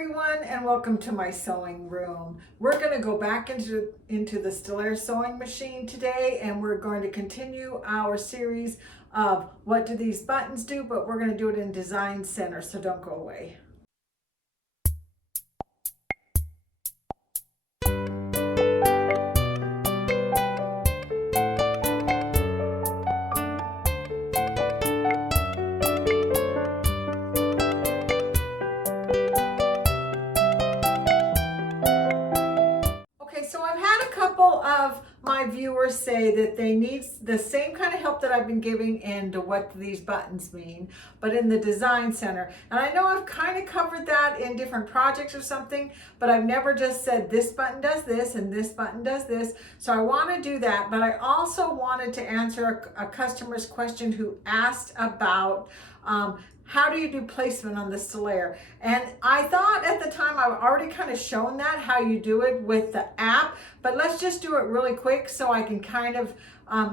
everyone, and welcome to my sewing room. We're going to go back into the Stellair sewing machine today, and we're going to continue our series of what do these buttons do, but we're going to do it in Design Center, so don't go away. So I've had a couple of my viewers say that they need the same kind of help that I've been giving into what these buttons mean, but in the Design Center. And I know I've kind of covered that in different projects or something, but I've never just said this button does this and this button does this. So I want to do that, but I also wanted to answer a customer's question who asked about how do you do placement on the Stellair? And I thought at the time I've already kind of shown that, how you do it with the app, but let's just do it really quick so I can kind of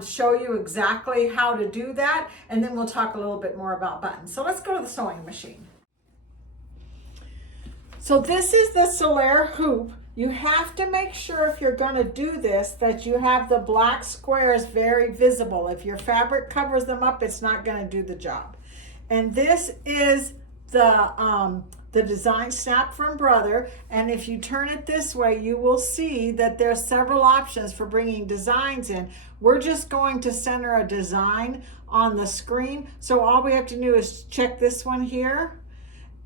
show you exactly how to do that, and then we'll talk a little bit more about buttons. So let's go to the sewing machine. So this is the Stellair hoop. You have to make sure if you're going to do this that you have the black squares very visible. If your fabric covers them up, it's not going to do the job. And this is the design snap from Brother. And if you turn it this way, you will see that there's several options for bringing designs in. We're just going to center a design on the screen. So all we have to do is check this one here.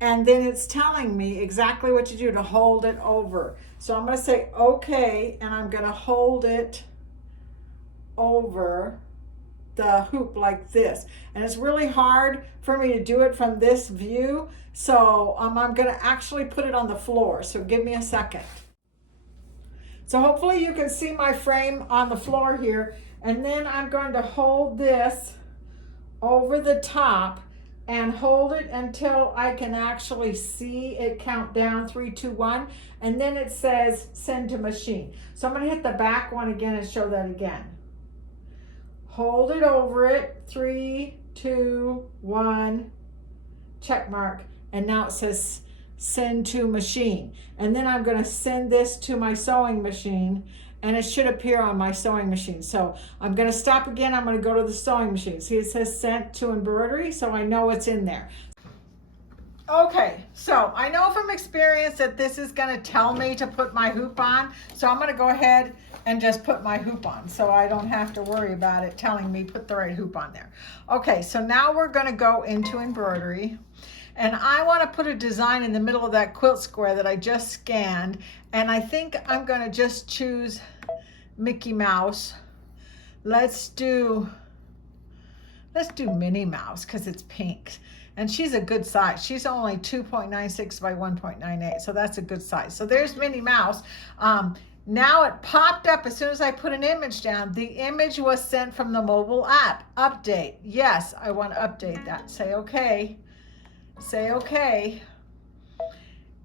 And then it's telling me exactly what to do to hold it over. So I'm going to say, okay, and I'm going to hold it over the hoop like this. And it's really hard for me to do it from this view. So I'm going to actually put it on the floor. So give me a second. So hopefully you can see my frame on the floor here. And then I'm going to hold this over the top and hold it until I can actually see it count down 3, 2, 1. And then it says send to machine. So I'm going to hit the back one again and show that again. Hold it over it, 3, 2, 1, check mark. And now it says send to machine. And then I'm going to send this to my sewing machine, and it should appear on my sewing machine. So I'm going to stop again. I'm going to go to the sewing machine. See, it says sent to embroidery, so I know it's in there. Okay, so I know from experience that this is going to tell me to put my hoop on. So I'm going to go ahead and just put my hoop on so I don't have to worry about it telling me put the right hoop on there. Okay, so now we're going to go into embroidery. And I want to put a design in the middle of that quilt square that I just scanned. And I think I'm going to just choose Mickey Mouse. Let's do Minnie Mouse because it's pink. And she's a good size. She's only 2.96 by 1.98. So that's a good size. So there's Minnie Mouse. Now it popped up as soon as I put an image down. The image was sent from the mobile app. Update. Yes, I want to update that. Say okay. Say okay.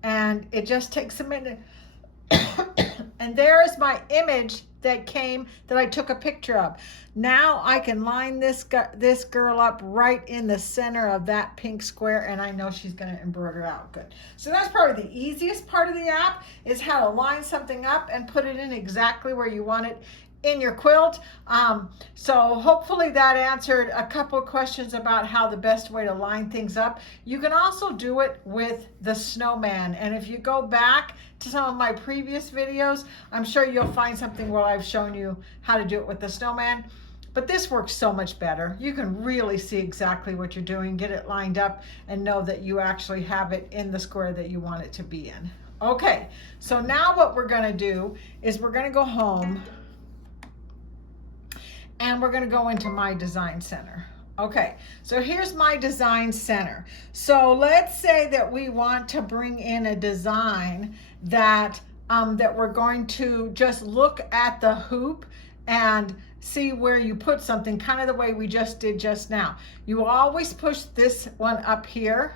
And it just takes a minute. And there is my image that I took a picture of. Now I can line this girl up right in the center of that pink square, and I know she's going to embroider out good. So that's probably the easiest part of the app, is how to line something up and put it in exactly where you want it in your quilt. So hopefully that answered a couple of questions about how the best way to line things up. You can also do it with the snowman. And if you go back to some of my previous videos, I'm sure you'll find something where I've shown you how to do it with the snowman. But this works so much better. You can really see exactly what you're doing, get it lined up, and know that you actually have it in the square that you want it to be in. Okay, so now what we're gonna do is we're gonna go home and we're going to go into my design center. Okay, so here's my design center. So let's say that we want to bring in a design that we're going to just look at the hoop and see where you put something, kind of the way we just did just now. You always push this one up here.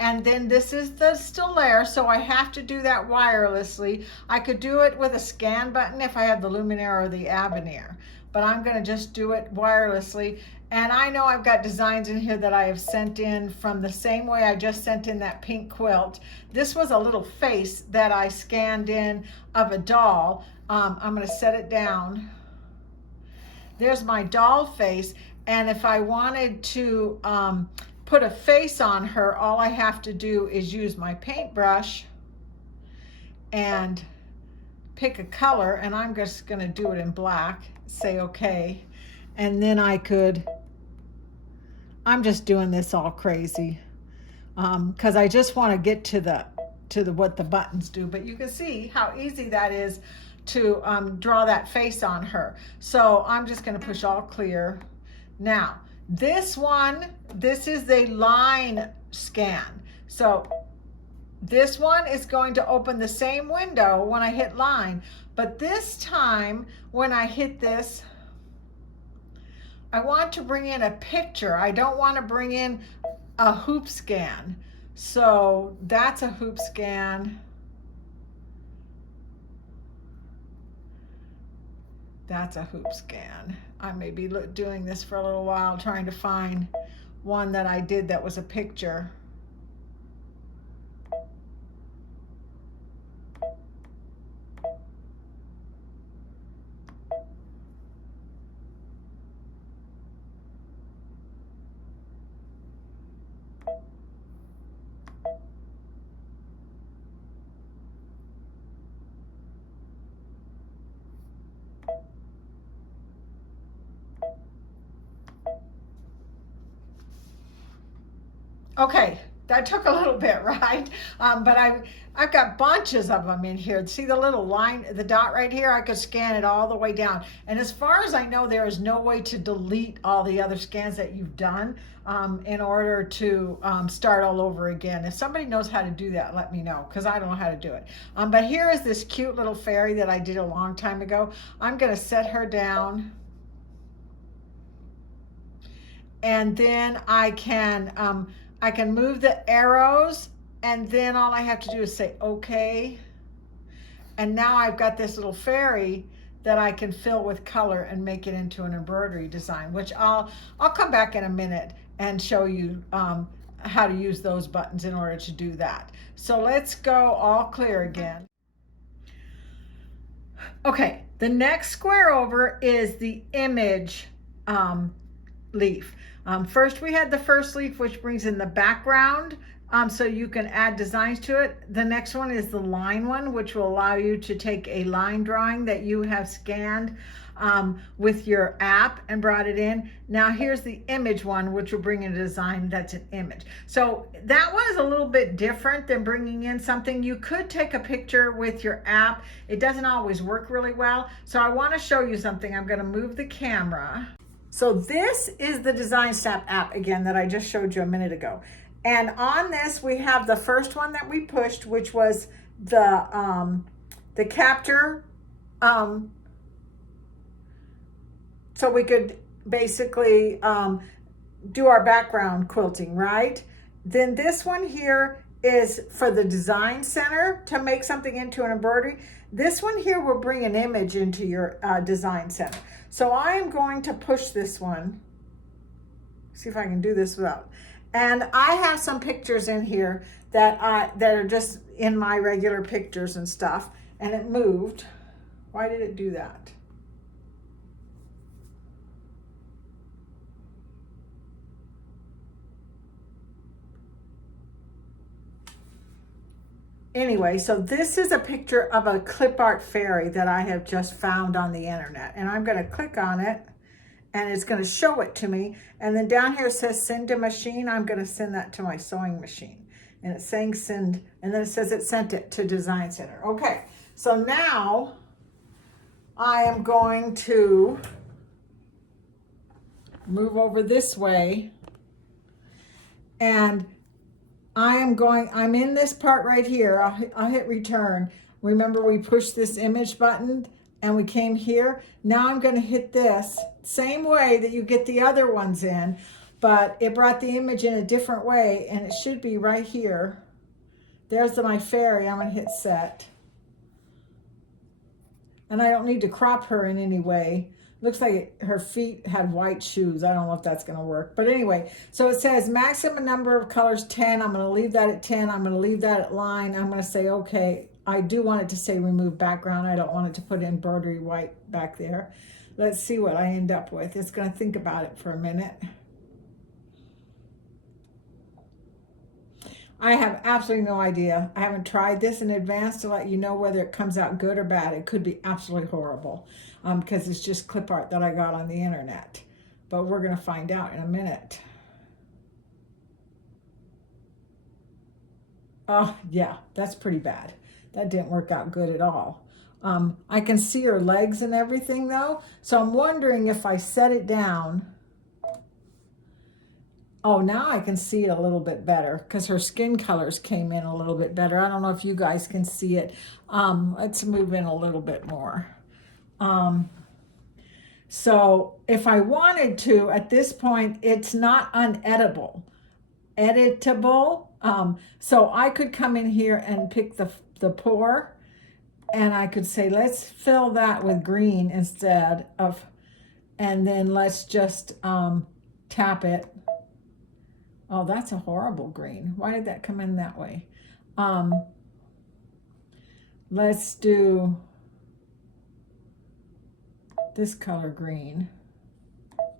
And then this is the Stellair, so I have to do that wirelessly. I could do it with a scan button if I had the Luminaire or the Avenir, but I'm going to just do it wirelessly. And I know I've got designs in here that I have sent in from the same way I just sent in that pink quilt. This was a little face that I scanned in of a doll. I'm going to set it down. There's my doll face. And if I wanted to put a face on her, all I have to do is use my paintbrush and pick a color, and I'm just going to do it in black, say okay, and then I'm just doing this all crazy because I just want to get to the what the buttons do, but you can see how easy that is to draw that face on her. So I'm just going to push all clear. Now this is the line scan. So this one is going to open the same window when I hit line, but this time when I hit this, I want to bring in a picture. I don't want to bring in a hoop scan. So that's a hoop scan. That's a hoop scan. I may be doing this for a little while, trying to find one that I did that was a picture. Okay, that took a little bit, right? But I've got bunches of them in here. See the little line, the dot right here? I could scan it all the way down. And as far as I know, there is no way to delete all the other scans that you've done in order to start all over again. If somebody knows how to do that, let me know, because I don't know how to do it. But here is this cute little fairy that I did a long time ago. I'm going to set her down. And then I can move the arrows, and then all I have to do is say okay. And now I've got this little fairy that I can fill with color and make it into an embroidery design, which I'll come back in a minute and show you how to use those buttons in order to do that. So let's go all clear again. Okay, the next square over is the image leaf. First we had the first leaf, which brings in the background so you can add designs to it. The next one is the line one, which will allow you to take a line drawing that you have scanned with your app and brought it in. Now here's the image one, which will bring in a design that's an image. So that one is a little bit different than bringing in something. You could take a picture with your app. It doesn't always work really well. So I want to show you something. I'm going to move the camera. So this is the Design Snap app again that I just showed you a minute ago. And on this, we have the first one that we pushed, which was the capture. So we could basically do our background quilting, right? Then this one here is for the design center to make something into an embroidery. This one here will bring an image into your design center. So I am going to push this one. See if I can do this without. And I have some pictures in here that are just in my regular pictures and stuff. And it moved. Why did it do that? Anyway, so this is a picture of a clip art fairy that I have just found on the internet. And I'm going to click on it and it's going to show it to me. And then down here it says send to machine. I'm going to send that to my sewing machine. And it's saying send, and then it says it sent it to Design Center. Okay, so now I am going to move over this way, and I'm in this part right here. I'll hit return. Remember we pushed this image button and we came here. Now I'm going to hit this same way that you get the other ones in, but it brought the image in a different way, and it should be right here. There's my fairy. I'm going to hit set. And I don't need to crop her in any way. Looks like her feet had white shoes. I don't know if that's going to work. But anyway, so it says maximum number of colors 10. I'm going to leave that at 10. I'm going to leave that at line. I'm going to say, okay, I do want it to say remove background. I don't want it to put embroidery white back there. Let's see what I end up with. It's going to think about it for a minute. I have absolutely no idea. I haven't tried this in advance to let you know whether it comes out good or bad. It could be absolutely horrible because it's just clip art that I got on the internet. But we're going to find out in a minute. Oh, yeah, that's pretty bad. That didn't work out good at all. I can see her legs and everything though. So I'm wondering if I set it down. Oh, now I can see it a little bit better because her skin colors came in a little bit better. I don't know if you guys can see it. Let's move in a little bit more. So if I wanted to, at this point, it's not uneditable. Editable. So I could come in here and pick the pour, and I could say, let's fill that with green instead of, and then let's just tap it. Oh, that's a horrible green. Why did that come in that way? Let's do this color green.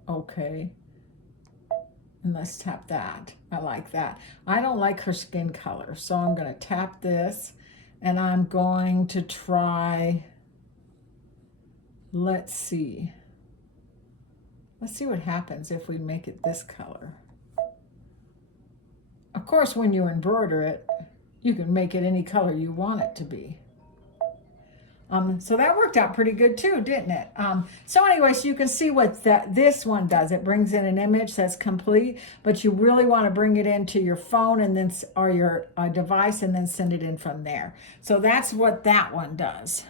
Okay. And let's tap that. I like that. I don't like her skin color, so I'm going to tap this, and I'm going to try, let's see. Let's see what happens if we make it this color. Of course, when you embroider it, you can make it any color you want it to be. So that worked out pretty good too, didn't it? So anyway, so you can see what this one does. It brings in an image that's complete, but you really want to bring it into your phone and then or your device and then send it in from there. So that's what that one does.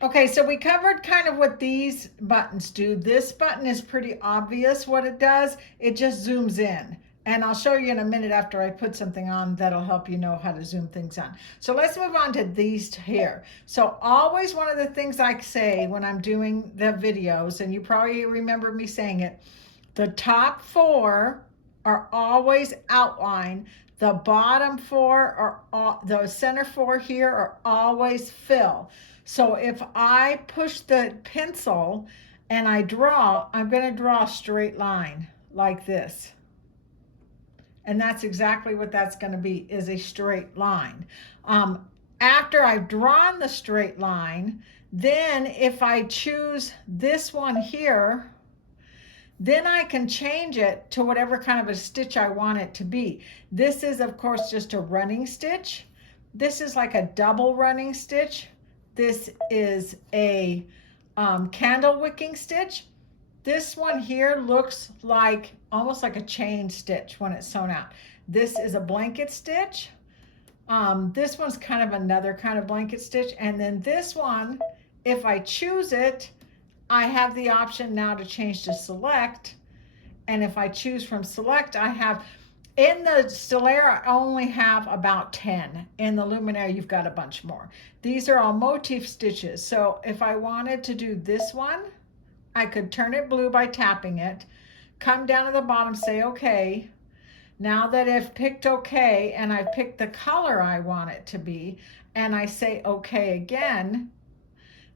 Okay, so we covered kind of what these buttons do. This button is pretty obvious what it does. It just zooms in. And I'll show you in a minute after I put something on that'll help you know how to zoom things on. So let's move on to these here. So always one of the things I say when I'm doing the videos, and you probably remember me saying it, the top 4 are always outline. The bottom 4 are, the center 4 here are always fill. So if I push the pencil and I draw, I'm going to draw a straight line like this. And that's exactly what that's going to be, is a straight line. After I've drawn the straight line, then if I choose this one here, then I can change it to whatever kind of a stitch I want it to be. This is, of course, just a running stitch. This is like a double running stitch. This is a candle wicking stitch. This one here looks like almost like a chain stitch when it's sewn out. This is a blanket stitch. This one's kind of another kind of blanket stitch. And then this one, if I choose it, I have the option now to change to select. And if I choose from select, I have, in the Stellair, I only have about 10. In the Luminaire, you've got a bunch more. These are all motif stitches. So if I wanted to do this one, I could turn it blue by tapping it, come down to the bottom, say okay. Now that I've picked okay and I've picked the color I want it to be, and I say okay again,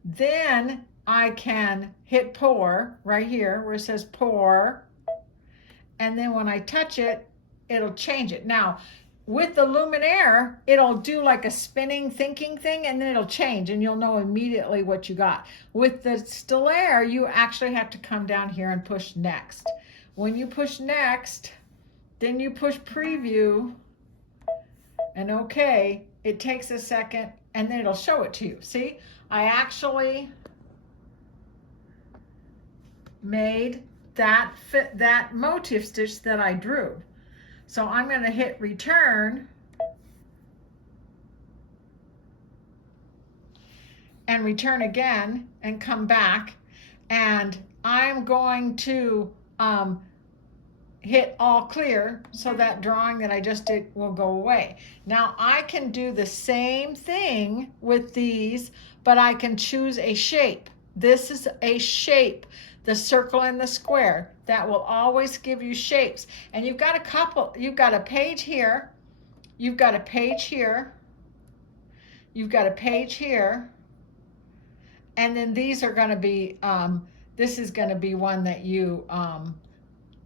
then I can hit pour right here where it says pour, and then when I touch it, it'll change it. Now, with the Luminaire, it'll do like a spinning thinking thing, and then it'll change and you'll know immediately what you got. With the Stellair, you actually have to come down here and push next. When you push next, then you push preview and okay, it takes a second and then it'll show it to you. See, I actually made that motif stitch that I drew. So I'm going to hit return and return again and come back, and I'm going to hit all clear, so that drawing that I just did will go away. Now I can do the same thing with these, but I can choose a shape. This is a shape, the circle and the square. That will always give you shapes. And you've got you've got a page here, you've got a page here, you've got a page here, and then these are going to be, this is going to be one that you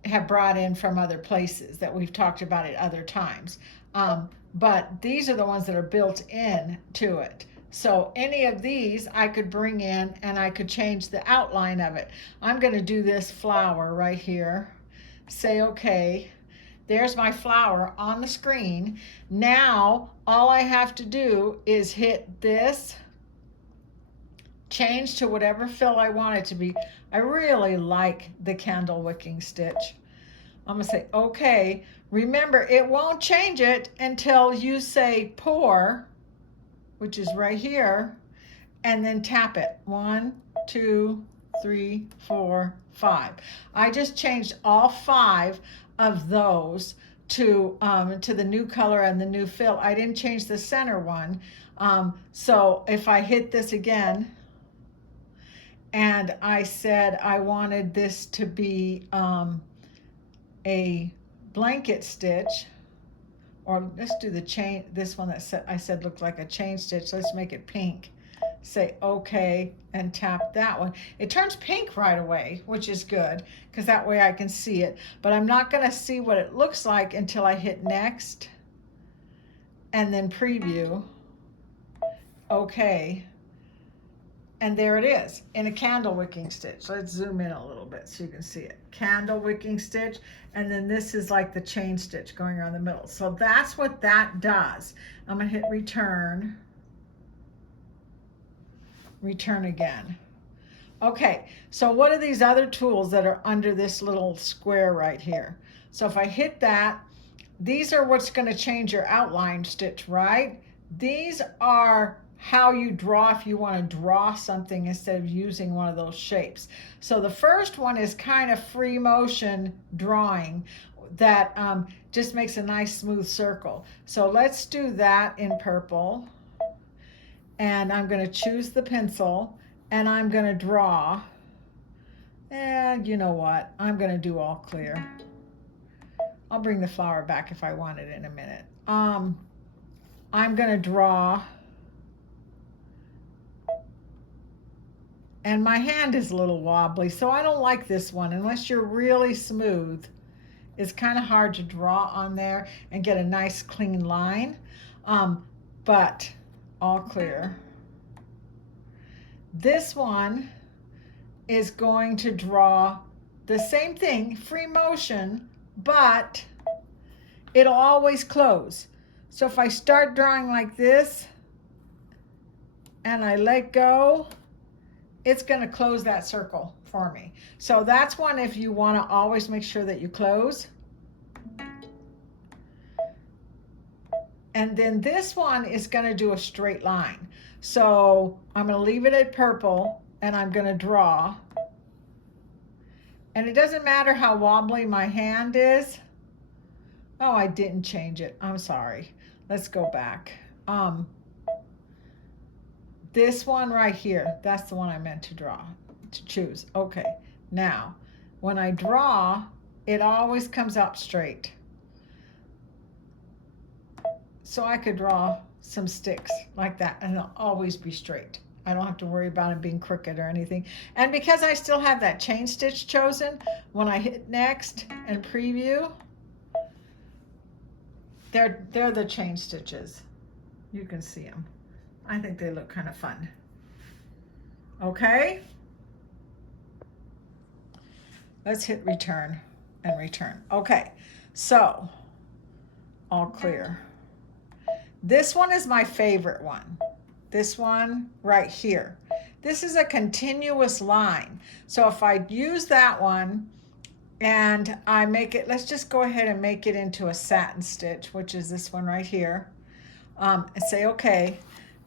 have brought in from other places that we've talked about at other times. But these are the ones that are built in to it. So any of these I could bring in and I could change the outline of it. I'm going to do this flower right here. Say okay. There's my flower on the screen. Now all I have to do is hit this, change to whatever fill I want it to be. I really like the candle wicking stitch. I'm gonna say okay. Remember, it won't change it until you say pour, which is right here, and then tap it. 1, 2, 3, 4, 5. I just changed all 5 of those to the new color and the new fill. I didn't change the center one. So if I hit this again, and I said I wanted this to be a blanket stitch, or let's do the chain, this one that I said looked like a chain stitch. Let's make it pink. Say okay and tap that one. It turns pink right away, which is good because that way I can see it. But I'm not going to see what it looks like until I hit next and then preview. Okay. And there it is in a candle wicking stitch. Let's zoom in a little bit so you can see it. Candle wicking stitch, and then this is like the chain stitch going around the middle. So that's what that does. I'm gonna hit return. Return again. Okay, so what are these other tools that are under this little square right here? So if I hit that, these are what's gonna change your outline stitch, right? These are how you draw if you want to draw something instead of using one of those shapes. So the first one is kind of free motion drawing that just makes a nice smooth circle. So let's do that in purple. And I'm going to choose the pencil and I'm going to draw. And you know what? I'm going to do all clear. I'll bring the flower back if I want it in a minute. I'm going to draw. And my hand is a little wobbly, so I don't like this one unless you're really smooth. It's kind of hard to draw on there and get a nice clean line, but all clear. This one is going to draw the same thing, free motion, but it'll always close. So if I start drawing like this and I let go, it's going to close that circle for me. So that's one if you want to always make sure that you close. And then this one is going to do a straight line. So I'm going to leave it at purple and I'm going to draw. And it doesn't matter how wobbly my hand is. Oh, I didn't change it. I'm sorry. Let's go back. This one right here, that's the one I meant to draw, to choose. Okay, now, when I draw, it always comes up straight. So I could draw some sticks like that and it'll always be straight. I don't have to worry about it being crooked or anything. And because I still have that chain stitch chosen, when I hit next and preview, they're the chain stitches. You can see them. I think they look kind of fun. Okay. Let's hit return and return. Okay, so all clear. This one is my favorite one. This one right here. This is a continuous line. So if I use that one and I make it, let's just go ahead and make it into a satin stitch, which is this one right here, and say okay.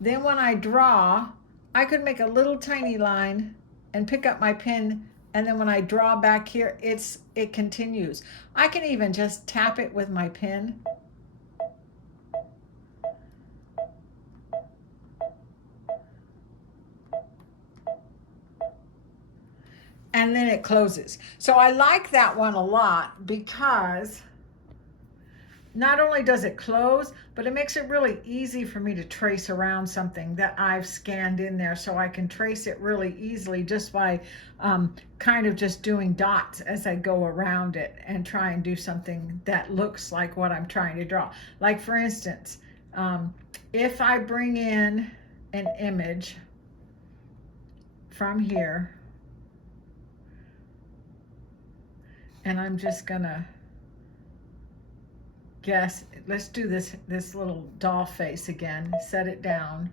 Then when I draw, I could make a little tiny line and pick up my pin And then when I draw back here, it continues. I can even just tap it with my pen. And then it closes. So I like that one a lot because not only does it close, but it makes it really easy for me to trace around something that I've scanned in there, so I can trace it really easily just by kind of just doing dots as I go around it and try and do something that looks like what I'm trying to draw. Like for instance, if I bring in an image from here, and I'm just gonna guess, let's do this little doll face again, set it down.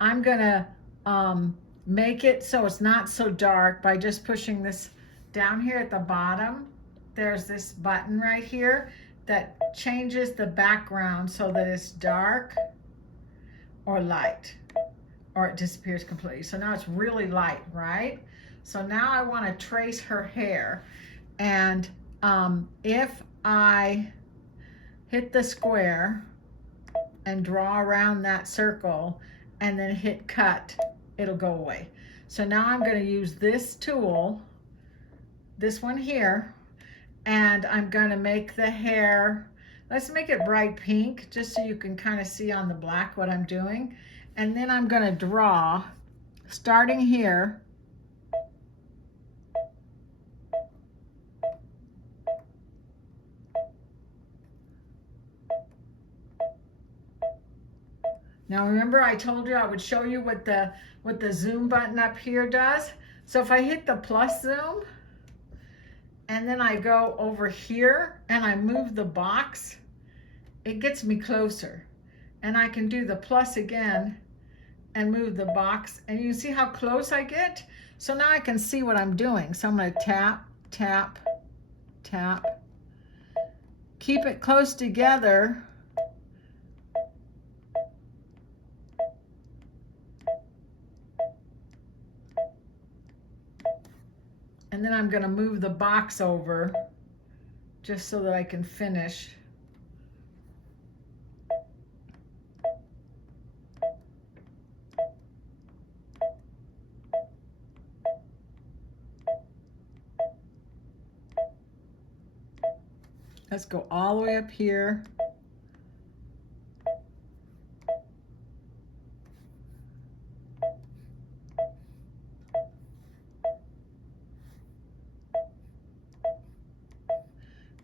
I'm gonna make it so it's not so dark by just pushing this down here at the bottom. There's this button right here that changes the background so that it's dark or light, or it disappears completely. So now it's really light, right? So now I want to trace her hair, and if I hit the square and draw around that circle and then hit cut, it'll go away. So now I'm going to use this tool, this one here, and I'm going to make the hair, let's make it bright pink just so you can kind of see on the black what I'm doing. And then I'm going to draw starting here. Now remember I told you I would show you what the zoom button up here does. So if I hit the plus zoom and then I go over here and I move the box, it gets me closer. And I can do the plus again and move the box, and you see how close I get? So now I can see what I'm doing. So I'm going to tap, tap, tap. Keep it close together. And then I'm going to move the box over just so that I can finish. Let's go all the way up here.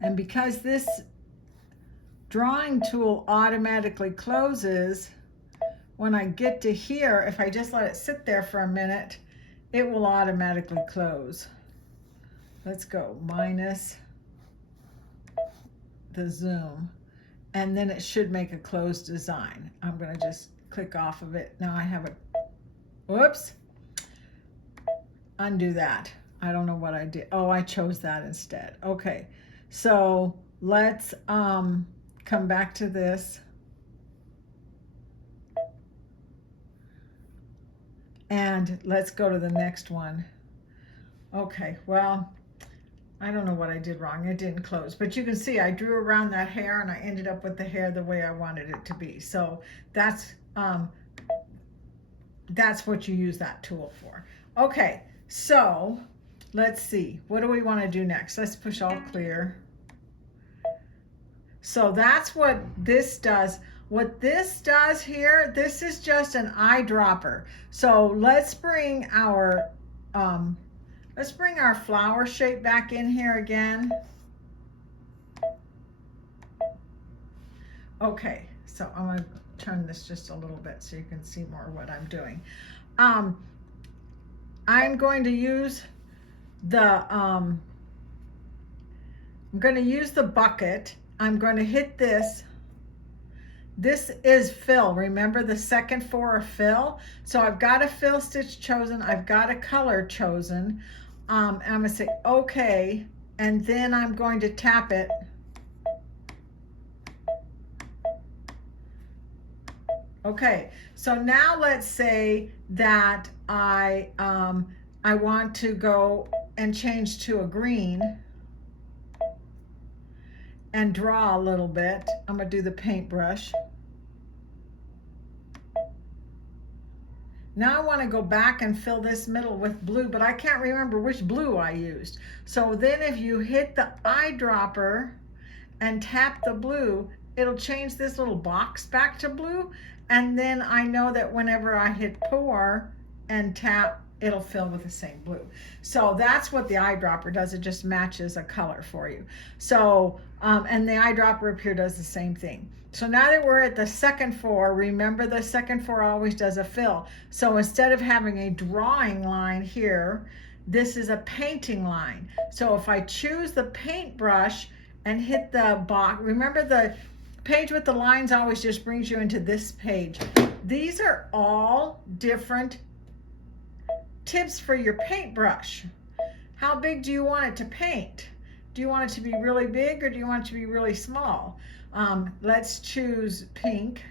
And because this drawing tool automatically closes, when I get to here, if I just let it sit there for a minute, it will automatically close. Let's go minus the zoom, and then it should make a closed design. I'm going to just click off of it. Now I have a, whoops, undo that. I don't know what I did. Oh, I chose that instead. Okay, so let's come back to this. And let's go to the next one. Okay, well, I don't know what I did wrong. It didn't close, but you can see I drew around that hair and I ended up with the hair the way I wanted it to be. So that's what you use that tool for. Okay, so let's see. What do we want to do next? Let's push all clear. So that's what this does. What this does here, this is just an eyedropper. So let's bring our flower shape back in here again. Okay, so I'm going to turn this just a little bit so you can see more what I'm doing. I'm going to use the bucket. I'm going to hit this. This is fill. Remember, the second four are fill. So I've got a fill stitch chosen. I've got a color chosen. I'm going to say okay, and then I'm going to tap it. Okay, so now let's say that I I want to go and change to a green and draw a little bit. I'm gonna do the paintbrush. Now I want to go back and fill this middle with blue, but I can't remember which blue I used. So then if you hit the eyedropper and tap the blue, it'll change this little box back to blue. And then I know that whenever I hit pour and tap, it'll fill with the same blue. So that's what the eyedropper does. It just matches a color for you. So, and the eyedropper up here does the same thing. So now that we're at the second four, remember the second four always does a fill. So instead of having a drawing line here, this is a painting line. So if I choose the paintbrush and hit the box, remember the page with the lines always just brings you into this page. These are all different tips for your paintbrush. How big do you want it to paint? Do you want it to be really big or do you want it to be really small? Let's choose pink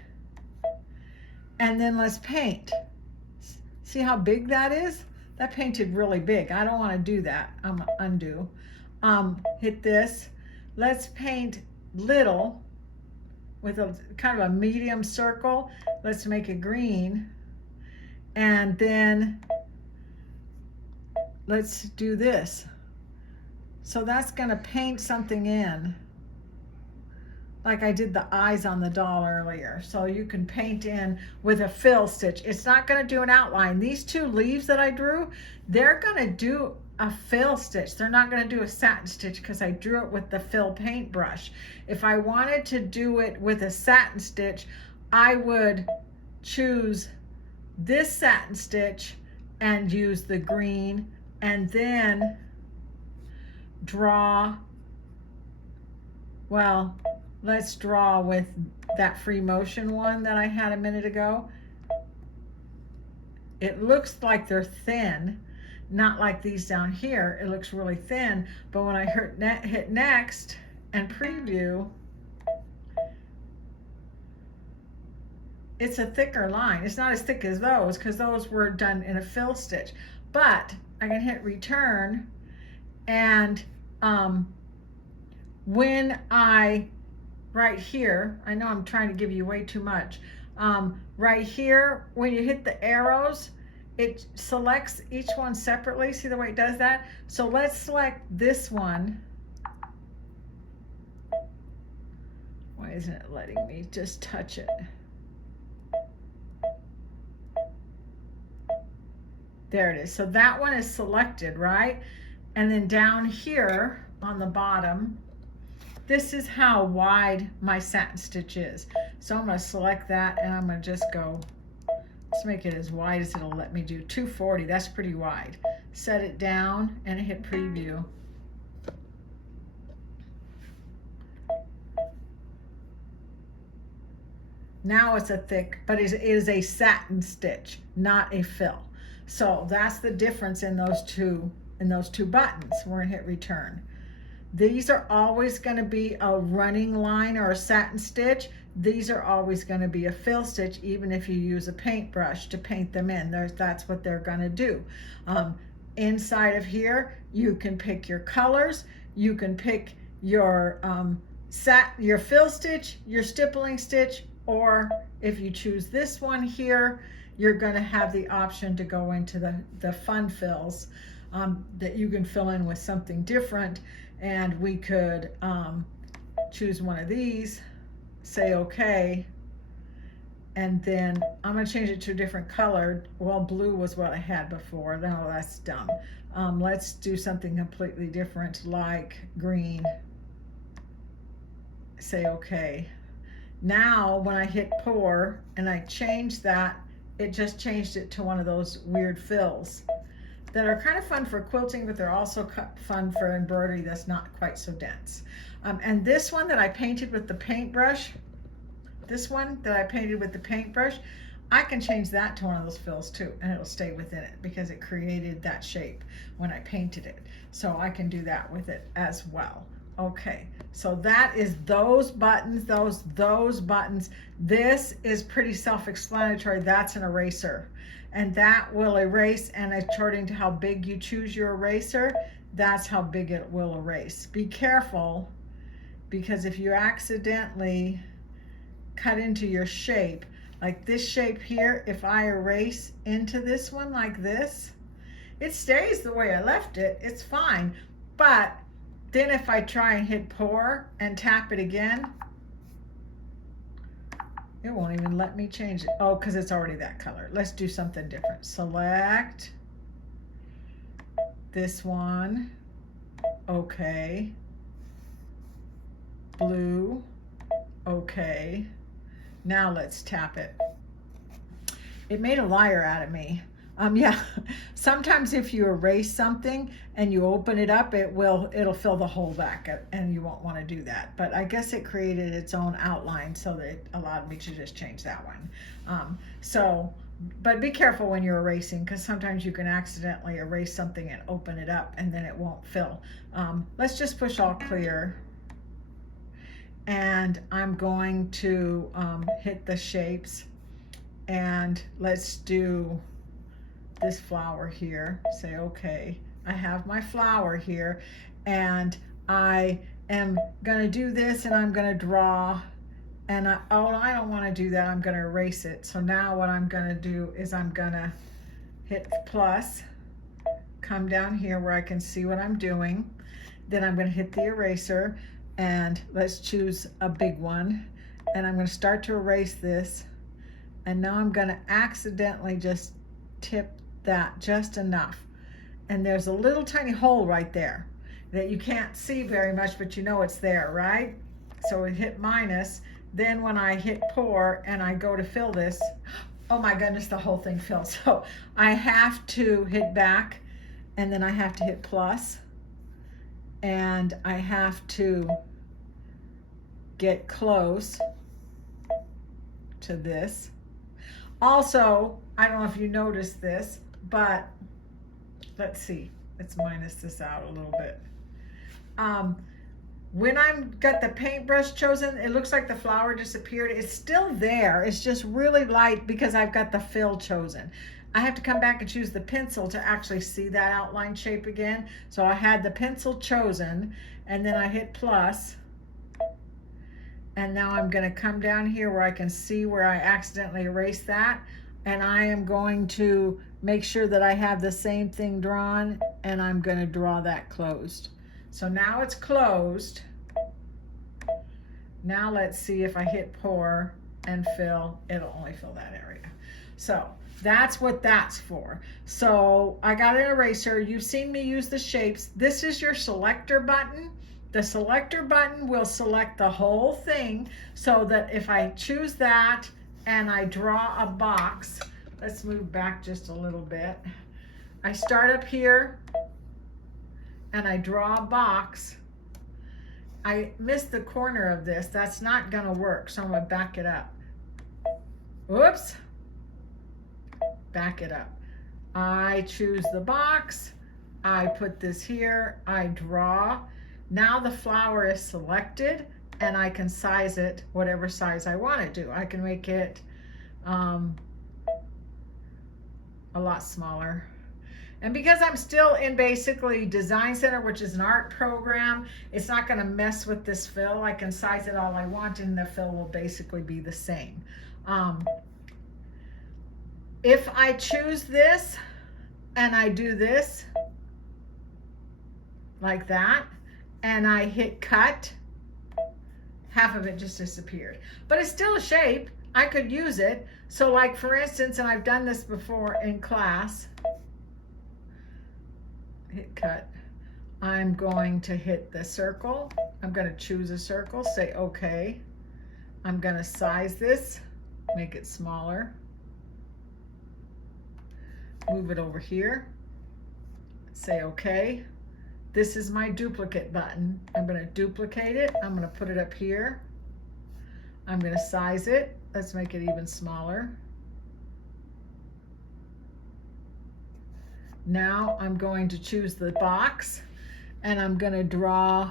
and then let's paint. See how big that is? That painted really big. I don't want to do that. I'm gonna undo. Hit this. Let's paint little with a kind of a medium circle. Let's make it green. And then let's do this. So that's gonna paint something in, like I did the eyes on the doll earlier. So you can paint in with a fill stitch. It's not gonna do an outline. These two leaves that I drew, they're gonna do a fill stitch. They're not gonna do a satin stitch because I drew it with the fill paintbrush. If I wanted to do it with a satin stitch, I would choose this satin stitch and use the green and then draw, well, let's draw with that free motion one that I had a minute ago. It looks like they're thin, not like these down here. It looks really thin, but when I hit next and preview, it's a thicker line. It's not as thick as those because those were done in a fill stitch, but I can hit return and when I, right here, I know I'm trying to give you way too much. Right here, when you hit the arrows, it selects each one separately. See the way it does that? So let's select this one. Why isn't it letting me just touch it? There it is. So that one is selected, right? And then down here on the bottom, this is how wide my satin stitch is. So I'm going to select that and I'm going to just go, let's make it as wide as it'll let me do. 240, that's pretty wide. Set it down and hit preview. Now it's a thick, but it is a satin stitch, not a fill. So that's the difference in those two buttons. We're going to hit return. These are always going to be a running line or a satin stitch. These are always going to be a fill stitch, even if you use a paintbrush to paint them in. That's what they're going to do. Inside of here, you can pick your colors. You can pick your fill stitch, your stippling stitch, or if you choose this one here, you're going to have the option to go into the fun fills that you can fill in with something different. And we could choose one of these, say okay, and then I'm going to change it to a different color. Well, blue was what I had before. No, that's dumb. Let's do something completely different, like green. Say okay. Now when I hit pour and I change that, it just changed it to one of those weird fills that are kind of fun for quilting, but they're also fun for embroidery that's not quite so dense. And this one that I painted with the paintbrush, I can change that to one of those fills too, and it'll stay within it because it created that shape when I painted it. So I can do that with it as well. Okay, so that is those buttons, those buttons. This is pretty self-explanatory. That's an eraser. and that will erase, and according to how big you choose your eraser, that's how big it will erase. Be careful, because if you accidentally cut into your shape, like this shape here, if I erase into this one like this, it stays the way I left it, it's fine. But then if I try and hit pour and tap it again, it won't even let me change it. Oh, because it's already that color. Let's do something different. Select this one. Okay. Blue. Okay. Now let's tap it. It made a liar out of me. Yeah, sometimes if you erase something and you open it up, it'll fill the hole back, and you won't want to do that. But I guess it created its own outline, so that it allowed me to just change that one. But be careful when you're erasing, because sometimes you can accidentally erase something and open it up, and then it won't fill. Let's just push all clear. And I'm going to hit the shapes, and let's do this flower here. Say okay. I have my flower here, and I am gonna do this, and I'm gonna draw, and I don't want to do that. I'm gonna erase it. So now what I'm gonna do is I'm gonna hit plus, come down here where I can see what I'm doing, then I'm gonna hit the eraser, and let's choose a big one, and I'm gonna start to erase this, and now I'm gonna accidentally just tip that just enough, and there's a little tiny hole right there that you can't see very much, but you know it's there, right? So we hit minus, then when I hit pour and I go to fill this, oh my goodness, the whole thing fills. So I have to hit back, and then I have to hit plus, and I have to get close to this. Also, I don't know if you noticed this, but let's see, let's minus this out a little bit. When I've got the paintbrush chosen, it looks like the flower disappeared. It's still there, it's just really light because I've got the fill chosen. I have to come back and choose the pencil to actually see that outline shape again. So I had the pencil chosen, and then I hit plus, and now I'm going to come down here where I can see where I accidentally erased that, and I am going to make sure that I have the same thing drawn, and I'm going to draw that closed. So now it's closed. Now let's see if I hit pour and fill, it'll only fill that area. So that's what that's for. So I got an eraser. You've seen me use the shapes. This is your selector button. The selector button will select the whole thing, so that if I choose that and I draw a box, let's move back just a little bit. I start up here and I draw a box. I missed the corner of this. That's not gonna work, so I'm gonna back it up. Whoops. Back it up. I choose the box. I put this here. I draw. Now the flower is selected, and I can size it whatever size I want to do. I can make it a lot smaller. And because I'm still in basically Design Center, which is an art program, it's not going to mess with this fill. I can size it all I want, and the fill will basically be the same. If I choose this and I do this like that, and I hit cut, half of it just disappeared. But it's still a shape. I could use it. So like for instance, and I've done this before in class, hit cut. I'm going to hit the circle. I'm going to choose a circle, say okay. I'm going to size this, make it smaller. Move it over here, say okay. This is my duplicate button. I'm going to duplicate it. I'm going to put it up here. I'm going to size it. Let's make it even smaller. Now I'm going to choose the box, and I'm going to draw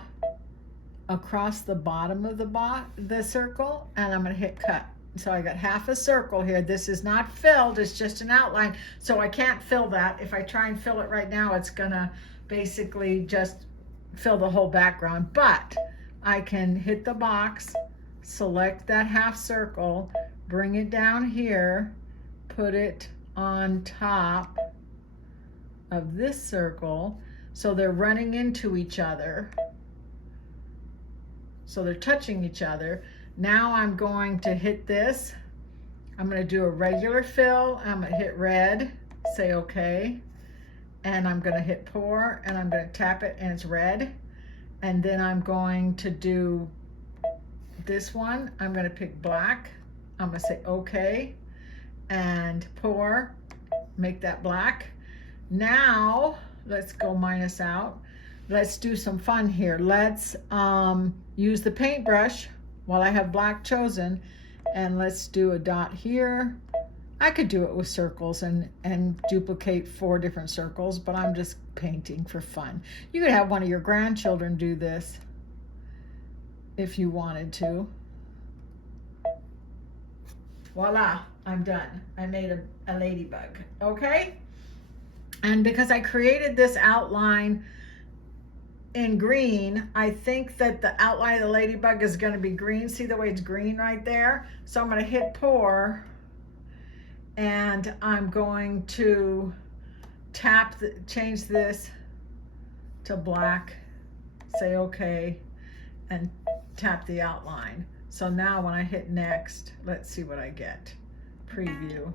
across the bottom of the circle, and I'm going to hit cut. So I got half a circle here. This is not filled, it's just an outline. So I can't fill that. If I try and fill it right now, it's gonna basically just fill the whole background. But I can hit the box, select that half circle, bring it down here, put it on top of this circle. So they're running into each other. So they're touching each other. Now I'm going to hit this. I'm going to do a regular fill. I'm going to hit red, say okay. And I'm going to hit pour and I'm going to tap it and it's red. And then I'm going to do this one. I'm going to pick black. I'm going to say okay and pour, make that black. Now let's go minus out. Let's do some fun here. Let's use the paintbrush while I have black chosen, and let's do a dot here. I could do it with circles and duplicate 4 different circles, but I'm just painting for fun. You could have one of your grandchildren do this if you wanted to. Voila, I'm done. I made a ladybug, okay? And because I created this outline in green, I think that the outline of the ladybug is going to be green. See the way it's green right there? So I'm going to hit pour and I'm going to change this to black, say okay, and tap the outline. So now when I hit next, let's see what I get. Preview.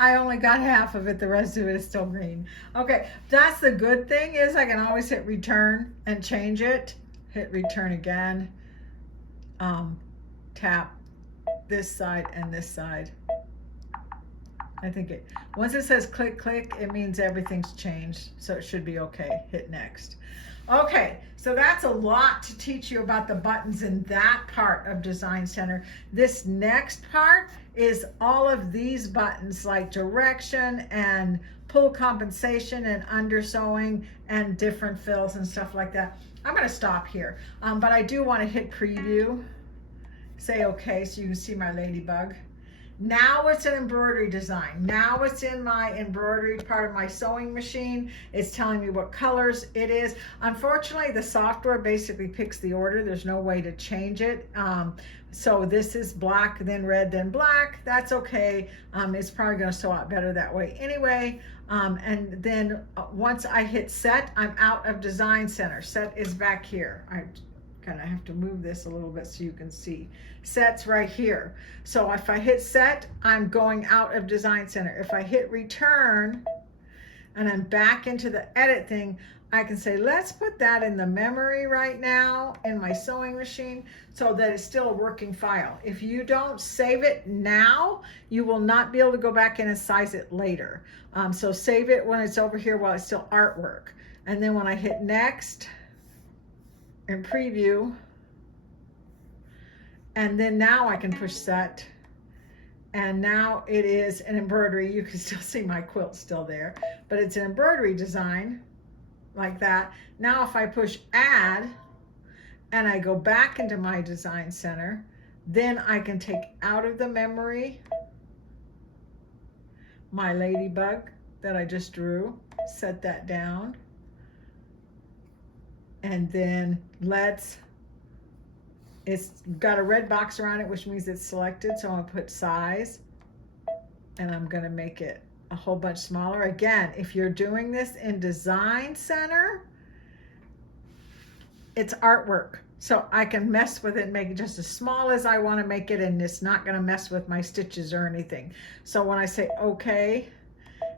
I only got half of it, the rest of it is still green. Okay, that's the good thing, is I can always hit return and change it. Hit return again. Tap this side and this side. I think once it says click, click, it means everything's changed, so it should be okay. Hit next. Okay, so that's a lot to teach you about the buttons in that part of Design Center. This next part is all of these buttons, like direction and pull compensation and undersewing and different fills and stuff like that. I'm going to stop here, but I do want to hit preview, say okay, so you can see my ladybug. Now it's an embroidery design. Now it's in my embroidery part of my sewing machine. It's telling me what colors it is. Unfortunately, the software basically picks the order. There's no way to change it. So this is black, then red, then black. That's okay. It's probably going to sew out better that way anyway. And then once I hit set, I'm out of Design Center. Set is back here. I kind of have to move this a little bit so you can see. Set's right here. So if I hit set, I'm going out of Design Center. If I hit return and I'm back into the edit thing, I can say, let's put that in the memory right now in my sewing machine so that it's still a working file. If you don't save it now, you will not be able to go back in and size it later. So save it when it's over here while it's still artwork. And then when I hit next and preview, and then now I can push set, and now it is an embroidery. You can still see my quilt still there, but it's an embroidery design like that. Now if I push add and I go back into my Design Center, then I can take out of the memory my ladybug that I just drew, set that down, and then it's got a red box around it, which means it's selected. So I'm gonna put size, and I'm gonna make it a whole bunch smaller. Again, if you're doing this in Design Center, it's artwork. So I can mess with it and make it just as small as I want to make it, and it's not gonna mess with my stitches or anything. So when I say okay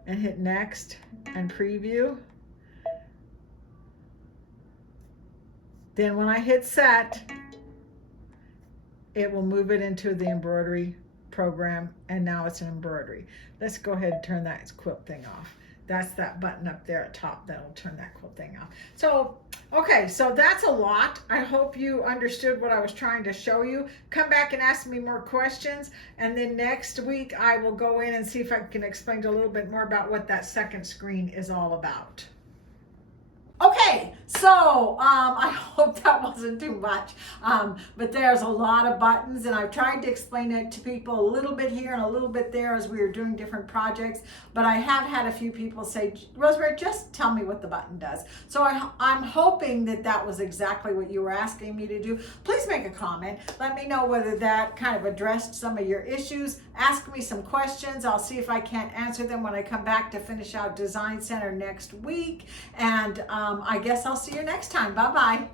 and hit next and preview, then when I hit set, it will move it into the embroidery program, and now it's an embroidery. Let's go ahead and turn that quilt thing off. That's that button up there at top that'll turn that quilt thing off. So, okay, so that's a lot. I hope you understood what I was trying to show you. Come back and ask me more questions, and then next week I will go in and see if I can explain a little bit more about what that second screen is all about. Okay, so I hope that wasn't too much, but there's a lot of buttons, and I've tried to explain it to people a little bit here and a little bit there as we were doing different projects, but I have had a few people say, Rosemary, just tell me what the button does. So I'm hoping that that was exactly what you were asking me to do. Please make a comment. Let me know whether that kind of addressed some of your issues. Ask me some questions. I'll see if I can't answer them when I come back to finish out Design Center next week, and I guess I'll see you next time. Bye-bye.